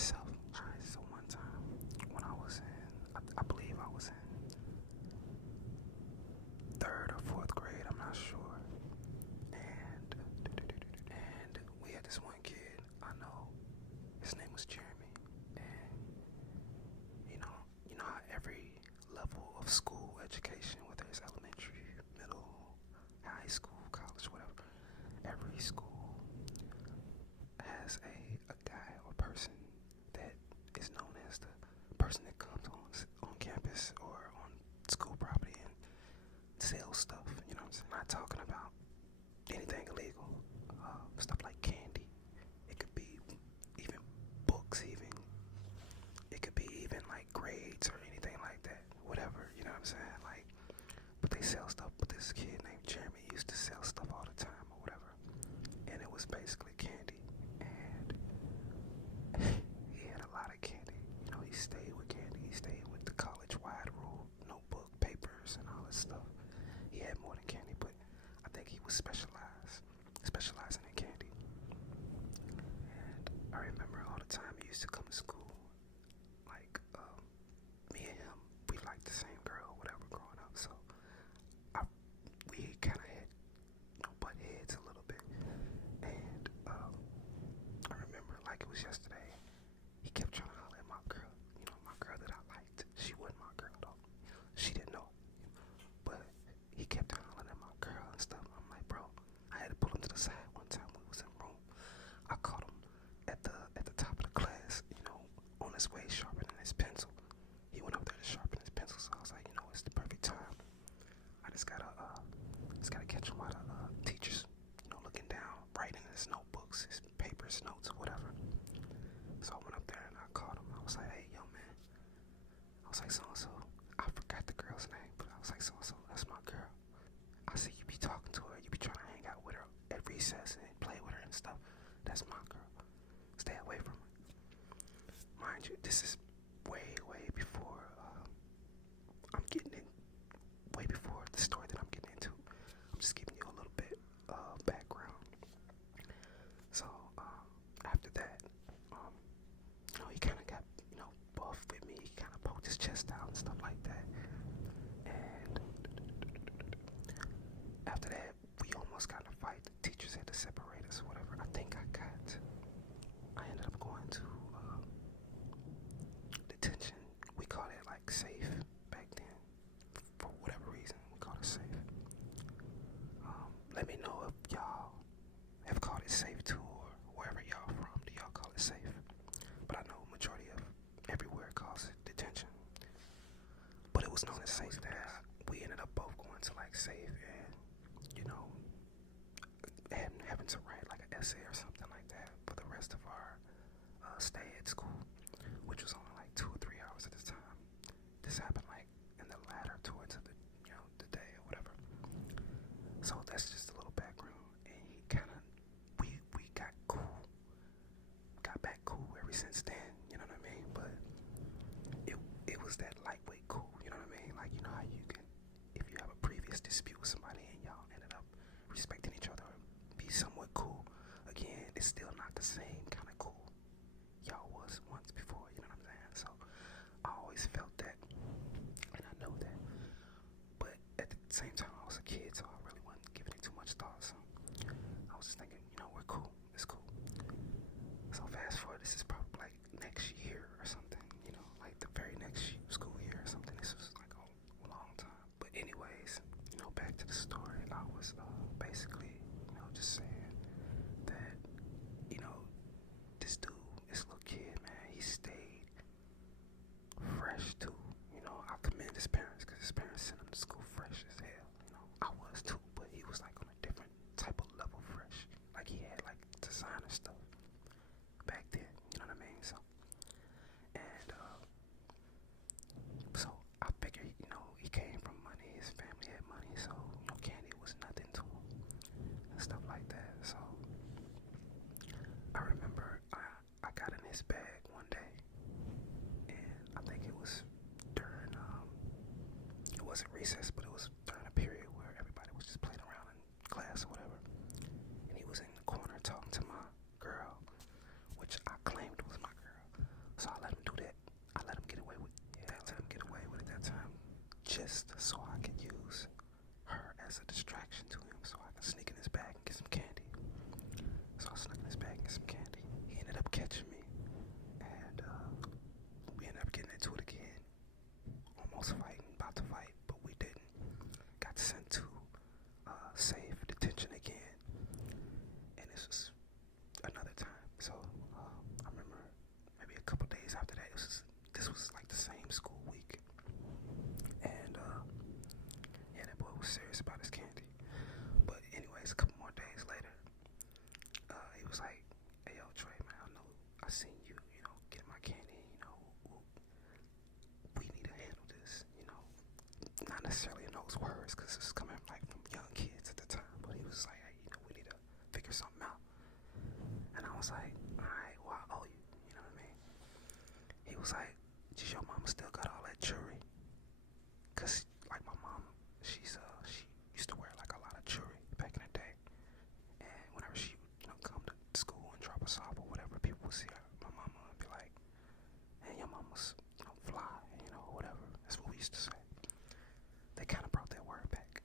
myself. Alright, so one time when I was in, I believe I was in third or fourth grade, I'm not sure. And we had this one kid I know. His name was Jeremy, and you know how every level of school education, whether it's elementary, middle, high school, college, whatever, every school has a guy or person that is known as the person that comes on campus or on school property and sells stuff. You know what I'm saying? Not talking about anything illegal, stuff like candy. It could be even books, even it could be even like grades or anything like that. Whatever, you know what I'm saying? Like, but they sell stuff. But this kid named Jeremy used to sell stuff all the time or whatever, and it was basically candy. And he had a lot of candy. You know, he stayed with candy. He stayed with the college-wide rule, notebook, papers, and all this stuff. He had more than candy, but I think he was specializing in candy. And I remember all the time he used to come to school. Like, me and him, we liked the same girl, whatever, growing up. So we kind of had butt heads a little bit. And I remember like it was yesterday. He kept trying to holler at my girl. You know, my girl that I liked. She wasn't my girl though. She didn't know. But he kept hollering at my girl and stuff. I'm like, bro, I had to pull him to the side one time when we was in the room. I caught him at the top of the class, you know, on his way sharpening his pencil. He went up there to sharpen his pencil, so I was like, you know, it's the perfect time. I just gotta catch him while the teacher's, you know, looking down, writing in his notebooks, his papers, notes, whatever. So I went up there and I caught him. I was like, hey, yo, man. I was like, so and so. I forgot the girl's name, but I was like, so and so. That's my girl. I see you be talking to her. You be trying to hang out with her at recess and play with her and stuff. That's my girl. Stay away from her. Mind you, this is way, way before I'm getting in. Way before the story that I'm getting into. I'm just giving you a little bit of background. So after that, you know, he kind of got, you know, buff with me. He kind of poked his chest out and stuff like that. And after that, we almost got in a fight. The teachers had to separate us, whatever. I ended up going to detention. We called it like safe back then. For whatever reason, we called it safe. Let me know if y'all have called it safe too, or wherever y'all from. Do y'all call it safe? But I know majority of everywhere calls it detention. But it was known as safe there. We ended up both going to like safe and, you know, having to write like an essay or something like that for the rest of our stay at school, which was only like 2 or 3 hours at the time. This happened like in the latter towards the, you know, the day or whatever. So that's just a little background. And he kind of, we got cool, got back cool ever since then. You know what I mean? But it was that lightweight cool. You know what I mean? Like, you know how you can, if you have a previous dispute with somebody and y'all ended up respecting each other, be somewhat cool. Again, it's still not the same kind of cool y'all was once before. You know what I'm saying? So I always felt that, and I know that. But at the same time, I was a kid, so I really wasn't giving it too much thought. So I was just thinking, you know, we're cool. It's cool. So fast forward, this is probably like next year or something. You know, like the very next school year or something. This was like a long time. But anyways, you know, back to the story. I was basically, you know, just saying that, you know, this dude, this little kid, man, he stayed fresh too. You know, I commend his parents because his parents sent him to school fresh as hell. You know, I was too, but he was like on a different type of level fresh. Like he had like designer stuff back then. You know what I mean? So, and so I figured, you know, he came from money. His family had money, so you know, candy was nothing to him and stuff like that. So I remember I got in his bag one day, and I think it was during it wasn't recess, but it was during a period where everybody was just playing around in class or whatever, and he was in the corner talking to my girl, which I claimed was my girl. necessarily in those words because it's coming like from young kids at the time. But he was like, hey, we need to figure something out. And I was like, alright, well, I owe you. You know what I mean? He was like, does your mama still got all that jewelry? Because, like, my mom, she used to wear, like, a lot of jewelry back in the day. And whenever she, come to school and drop us off or whatever, people would see her, my mama and be like, hey, your mama's, fly, whatever. That's what we used to say. They kind of brought that word back.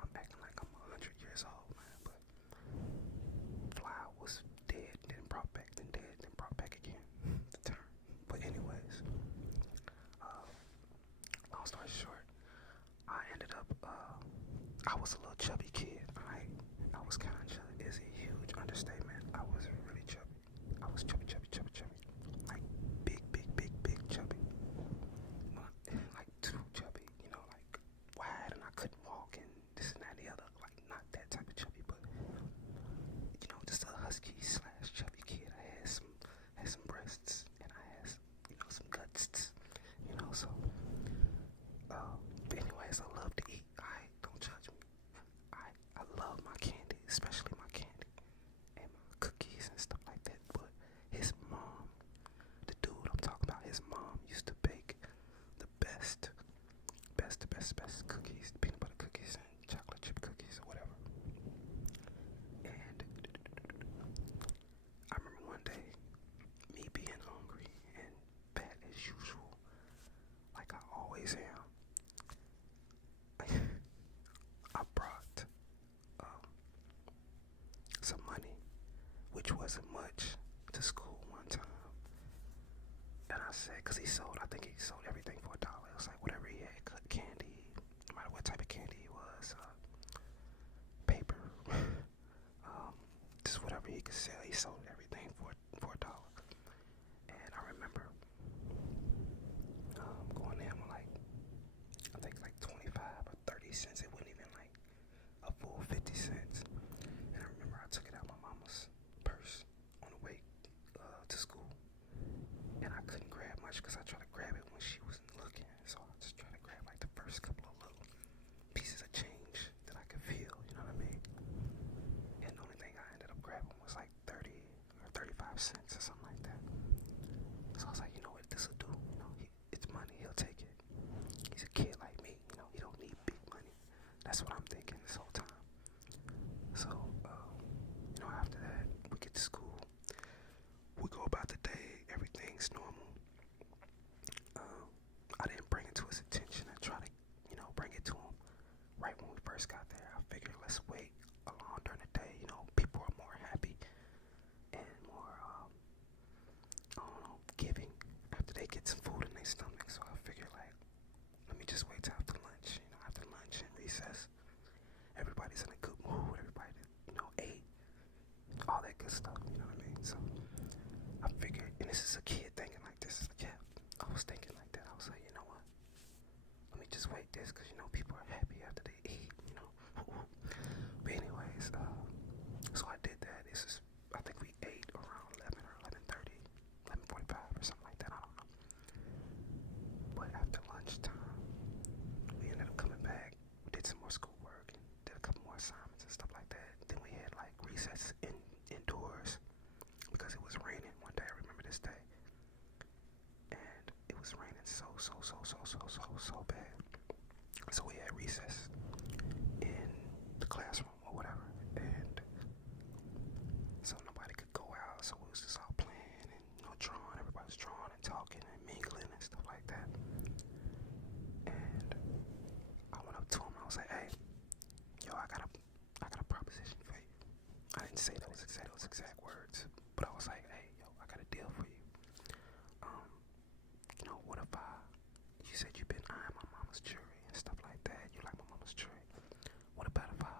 I'm acting like I'm 100 years old, man, but fly was dead, then brought back, then dead, then brought back again, the term. But anyways, long story short, I ended up, I was a little chubby kid, right? I was kind of chubby. It's a huge understatement. I was really chubby. I was chubby. Like, big chubby. Like, too chubby, like, wide, and I couldn't walk, and this and that and the other. Like, not that type of chubby, but, just a husky / chubby kid. I had some breasts, and I had, some guts, so, but anyways, I love to eat. Don't judge me. I love my candy, especially my candy and my cookies and stuff like that. But his mom, the dude I'm talking about, his mom used to bake the best cookies, peanut butter cookies and chocolate chip cookies or whatever. And I remember one day, me being hungry and fat as usual, like I always am. I brought some money, which wasn't much, to school one time. And I said, because I think he sold everything for $1. It was like whatever he had, candy, no matter what type of candy it was, paper, just whatever he could sell, he sold everything for $1. And I remember going in with I think 25 or 30 cents. It wasn't even like a full 50 cents. And I remember I took it out of my mama's purse on the way to school. And I couldn't grab much because I tried to grab it when she wasn't looking. So I just tried to grab like the first couple of little pieces of change that I could feel, you know what I mean? And the only thing I ended up grabbing was like 30 or 35 cents or something like that. So I was like, you know what, this will do. It's money, he'll take it. He's a kid like me, he don't need big money. That's what I'm thinking this whole time. So, after that, we get to school. We go about the day, everything's normal. I didn't bring it to his attention. I tried to, bring it to him right when we first got there. I figured let's wait along during the day. People are more happy and more, giving after they get some food in their stomach. So I figured let me just wait till after lunch. After lunch and recess, everybody's in a good mood. Everybody, ate, all that good stuff. You know what I mean? So I figured, and this is a kid thinking like this. Yeah, I was thinking like that. I was like, you know what? Let me just wait this because people are happy after they eat. But anyways, so I did that. I think we ate around 11 or 11:30, 11:45 or something like that. I don't know. But after lunchtime, we ended up coming back. We did some more schoolwork and did a couple more assignments and stuff like that. Then we had recess indoors because it was raining one day. I remember this day. And it was raining so bad. So we had recess in the classroom or whatever. And so nobody could go out. So we was just all playing and drawing. Everybody was drawing and talking and mingling and stuff like that. And I went up to him. I was like, hey, yo, I got a proposition for you. I didn't say those exact words, but I was like, hey, yo, I got a deal for you. What if you said you've been eyeing my mama's jewelry and stuff like that. You like my mama's jewelry. What about if I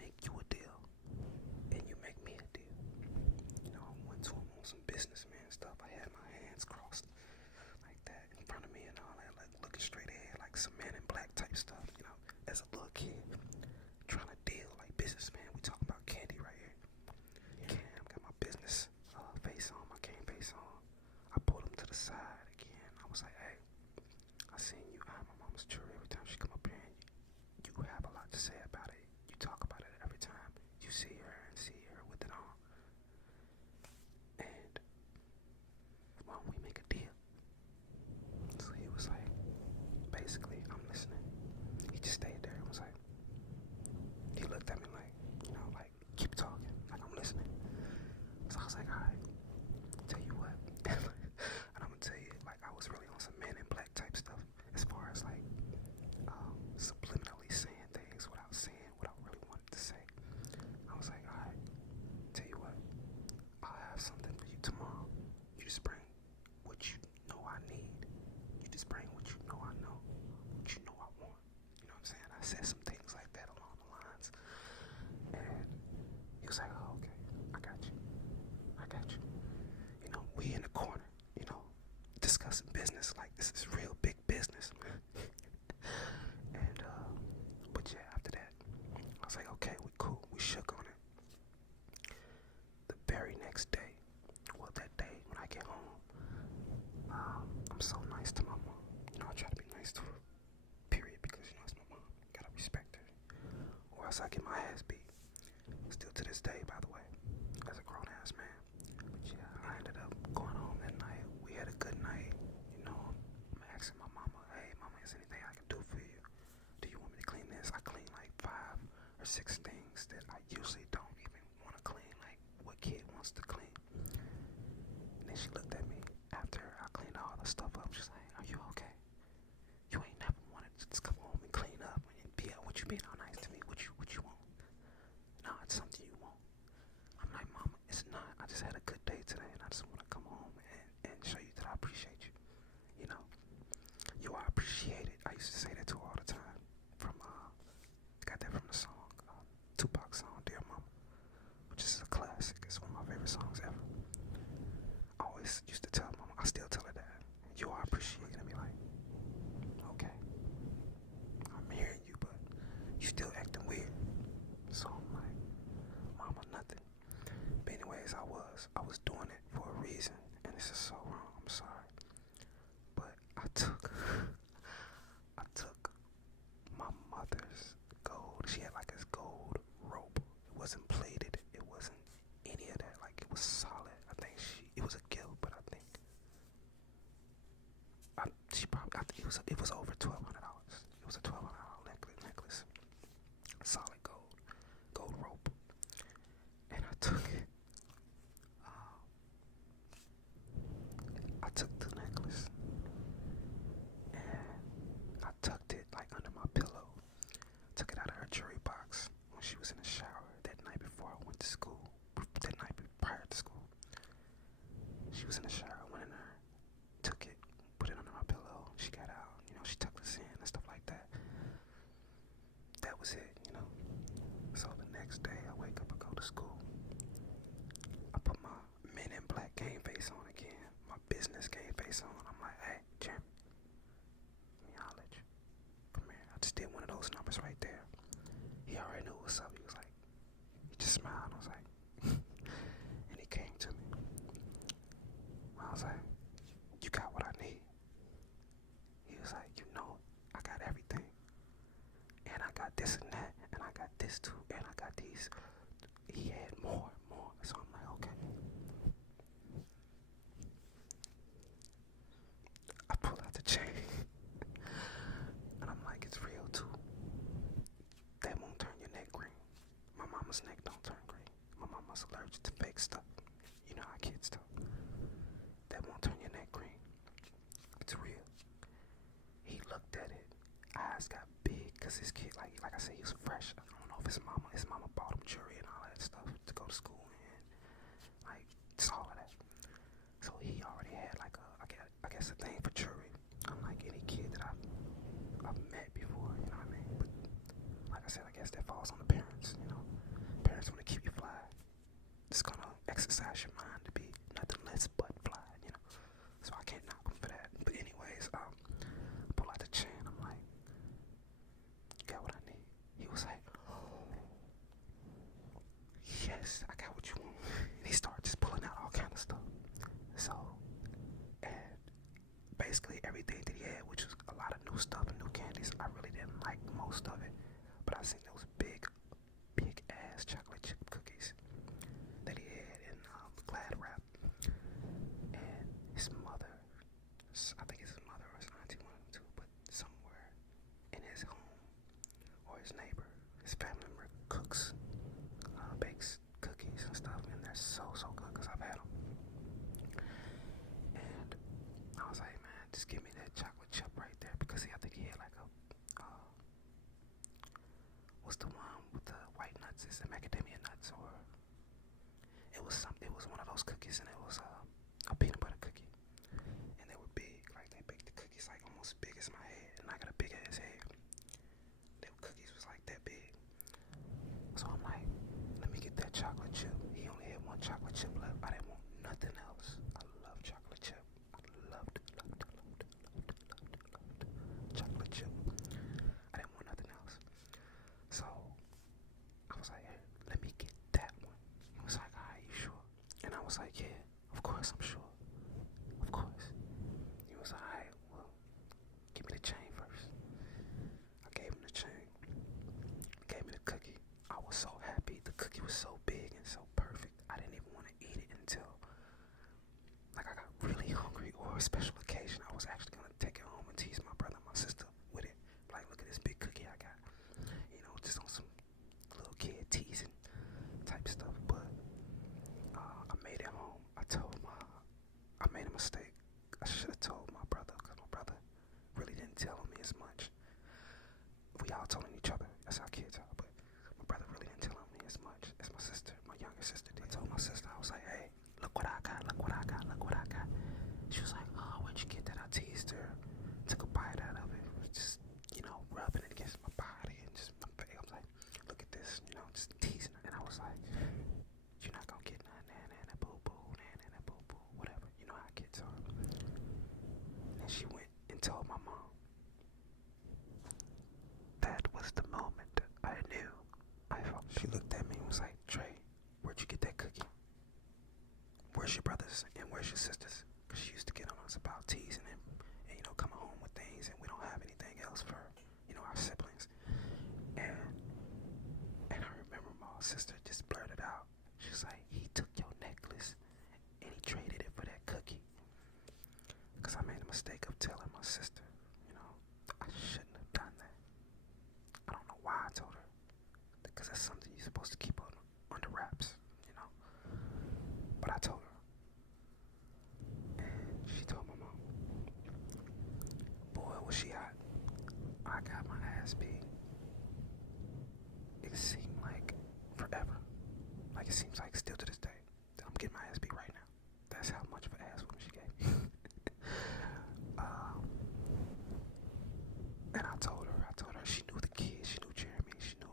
make you a deal and you make me a deal? I went to him on some businessman stuff. I had my hands crossed like that in front of me and all that, like looking straight ahead, like some Man in Black type stuff, as a little kid. Trying to deal like businessman. We talking about candy right here. Cam got my business face on, my cane face on. I pulled him to the side again. I was like, hey, I seen you eye my mama's jewelry every time she come up said some things like that along the lines. And he was like, oh, okay, I got you. I got you. You know, we in the corner, you know, discussing business. Like, this is real big business, man. And, but yeah, after that, I was like, okay, we cool. We shook on it. The very next day, well, that day when I get home, I'm so nice to my mom. You know, I try to be nice to her, period, because, you know, it's my mom. Gotta respect her. Or else I get my ass beat. Still to this day, by the way, as a grown ass man. But yeah, I ended up going home that night. We had a good night. You know, I'm asking my mama, hey, mama, is anything I can do for you? Do you want me to clean this? I clean like 5 or 6 things that I usually don't even want to clean. Like, what kid wants to clean? And then she looked at me after I cleaned all the stuff up. She's like, are you okay? You ain't never wanted to just come home and clean up and be out. What you being all nice to me? What you want? No, it's something you want. I'm like, mama, it's not. I just had a good day today and I just want to come home and show you that I appreciate you. You know, you are appreciated. I used to say that to her all the time. Got that from the song, Tupac song, Dear Mama, which is a classic. It's one of my favorite songs ever. I always used to tell mama, I still tell her that. You are appreciated. I be like, okay, I'm hearing you, but you still acting weird. So I'm like, mama, nothing. But anyways, I was doing it for a reason, and this is so wrong. I'm sorry, but I took my mother's gold. She had like this gold rope. It wasn't plated. It wasn't any of that. Like, it was solid. I think it was a gift, but I think it was over $1,200. It was a $1,200 necklace. Solid gold rope. And I took it. I took the necklace and I tucked it like under my pillow. Took it out of her jewelry box when she was in the shower that night before I went to school. That night prior to school. She was in the shower, I went in there, took it, put it under my pillow. She got out, you know, she tucked us in and stuff like that. That was it, you know. So the next day I wake up and go to school. I put my Men in Black game face on again, my business game face on. I'm like, hey, Jim, let me holler at you. From here, I just did one of those numbers right there. He already knew what's up. He was like, he just smiled. I was like, and he came to me. I was like, you got what I need. He was like, you know, I got everything. And I got this and that, and I got this too, and I got these. He had more. So I'm like, okay. I pull out the chain, and I'm like, it's real too. That won't turn your neck green. My mama's neck don't turn green. My mama's allergic to fake stuff. You know how kids talk. That won't turn your neck green. It's real. He looked at it. Eyes got big, cause his kid, like I said, he was fresh. I don't know if his mama bought him jewelry and all that stuff to go to school in. Like, it's all of that. So he already had like I guess a thing for jewelry. Unlike any kid that I've met before, you know what I mean? But like I said, I guess that falls on the parents, you know. Parents want to keep you fly. It's gonna exercise your mind to be nothing less but fly, you know. So I can't knock him for that. But anyways, pull out the chain. I'm like, you got what I need? He was like, oh, yes, I got what you want. And he started just pulling out all kind of stuff. So, and basically everything that he had, which was a lot of new stuff and new candies, I really didn't like most of it. But I seen those big ass chocolate chip cookies that he had in Glad wrap. And his mother, I think it's his mother or his auntie, one of them too, but somewhere in his home or his neighbor, his family member cooks, bakes cookies and stuff, and they're so good because I've had them. And I was like, man, just give me that chocolate chip right there, because I think he had like a what's the one with the white nuts? Is it macadamia nuts, or it was one of those cookies, and it was a peanut butter cookie, and they were big, like they baked the cookies like almost big as my head, and I got a big ass head. The cookies chocolate chip. He only had one chocolate chip left. I didn't want nothing else. I love chocolate chip. I loved chocolate chip. I didn't want nothing else. So I was like, hey, let me get that one. He was like, are you sure? And I was like, yeah, of course I'm sure. Of course. He was like, alright, well, give me the chain first. I gave him the chain. Gave me the cookie. I was so happy. The cookie was so big and so perfect. I didn't even want to eat it until like I got really hungry or a special occasion. I was actually gonna take it home and tease my brother and my sister with it. Like, look at this big cookie I got. You know, just on some little kid teasing type stuff. But I made it home. I made a mistake. I should have told my brother, because my brother really didn't tell me as much. We all told each other. That's how kids are. But my brother really didn't tell me as much as my sister, my younger sister did. I told my sister, I was like, hey, look what I got, look what I got, look what I got. She was like, oh, where'd you get that? I teased her, took a bite out of it, was just, you know, rubbing it against my body and just my face. I was like, look at this, you know, just teasing her. And I was like, you're not gonna get none, nah, boo boo, nah, boo boo, whatever. You know how kids are. And she went and told my mom. That was the moment I knew. She looked at me and was like, Trey, where'd you get that cookie? Where's your brothers and where's your sisters? Because she used to get on us about teasing and, you know, coming home with things and we don't have anything else for, you know, our siblings. And I remember my sister just blurted out. She was like, he took your necklace and he traded it for that cookie. Because I made a mistake of telling my sister, you know, I shouldn't have done that. I don't know why I told her. Because that's something you're supposed to keep under wraps, you know. But I told her. And she told my mom. Boy, was she hot. I got my ass beat. It seemed like forever. Like it seems like still to this day that I'm getting my ass beat right now. That's how much of an ass whooping she gave me. And I told her she knew the kid, she knew Jeremy, she knew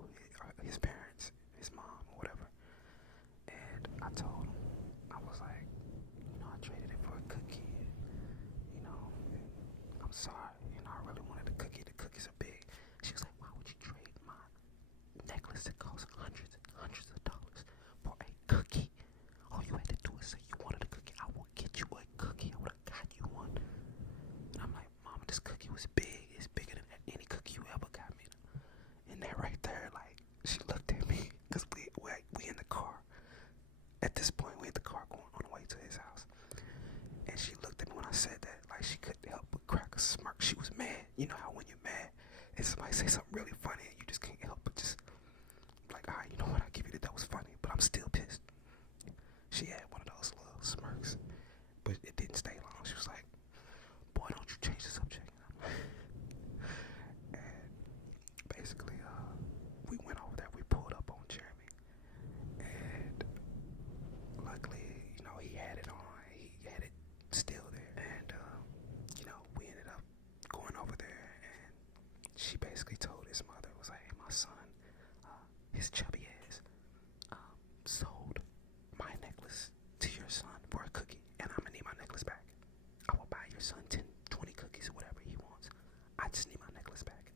his parents, his mom, or whatever. And I told him, I was like, you know, I traded it for a cookie. You know, I'm sorry. You know, I really wanted a cookie. The cookies are big. She was like, why would you trade my necklace that costs hundreds and hundreds of dollars for a cookie? All you had to do is say you wanted a cookie. I will get you a cookie. I would have got you one. And I'm like, Mama, this cookie was big. It's bigger than any cookie you ever got me. And that right there, like, she looked at me, because we in the car. At this point, we in the car going on the way to his house. And she looked at me when I said that, like she couldn't help but crack a smirk. She was mad. You know how when you're mad and somebody say something really funny and you just can't help but just like, all right, you know what, I'll give you that was funny, but I'm still pissed. She had one of those little smirks, but it didn't stay long. She was like, boy, don't you change the subject. And basically, we went over there, we pulled up on Jeremy, and luckily, you know, he had it on, he had it still there, and, you know, we ended up going over there, and she basically told his mother, was like, hey, my son, his chubby ass, sold my necklace to your son for a cookie, and I'm gonna need my necklace back. I will buy your son 10, 20 cookies or whatever he wants. I just need my necklace back.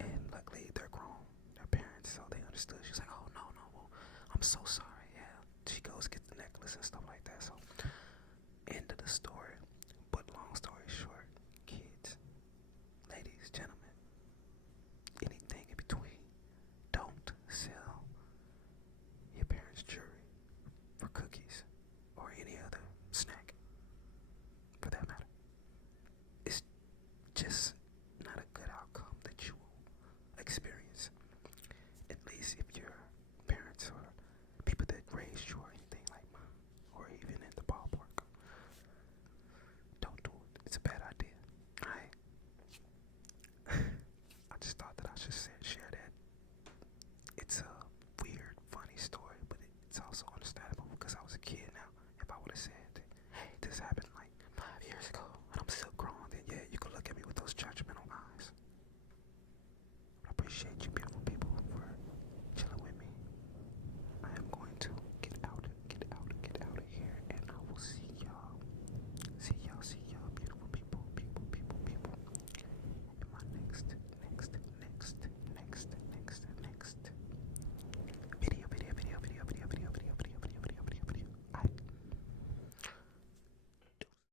And luckily, they're grown, they're parents, so they understood. She's like, oh, no, well, I'm so sorry, yeah. She goes get the necklace and stuff like that, so end of the story. But long story short, kids, ladies, gentlemen, anything in between, don't sell your parents' jewelry for cookies or any other snack, for that matter. It's just not a good outcome that you will experience. At least if your parents or people that raised you or anything like mine, or even in the ballpark, don't do it. It's a bad